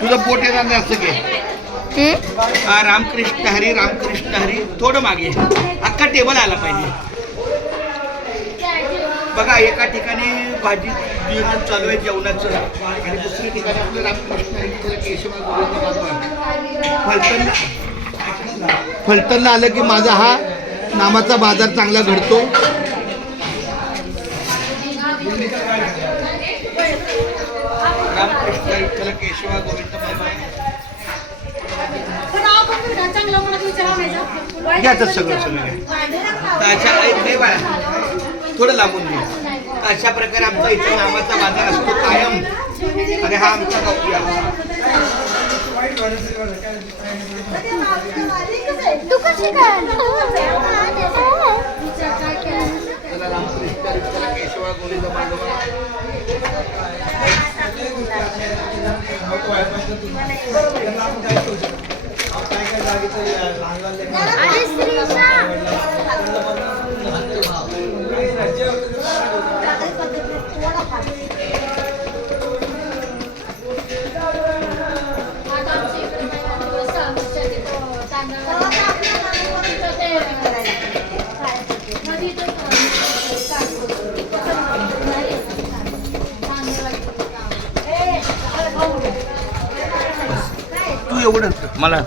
तुझं पोट येणार नाही असं घे. रामकृष्ण हरी रामकृष्ण हरी. थोडं मागे अख्खा टेबल आला पाहिजे. बघा एका ठिकाणी भाजी नियोजन चालू आहे जेवणाचं आणि दुसऱ्या ठिकाणी आपलं रामकृष्ण हरी केशवा फलटणला आलं की माझा हा नामाचा बाजार चांगला घडतो. रामकृष्ण विठ्ठल केशवा गोविंद घ्याच सगळं सगळं थोडं लांबून घे. अशा प्रकारे आमचा इथे नामाचा बाजार असतो कायम. आणि हा आमचा गावठी आहे. केशवा गोविंद तू एवढं मला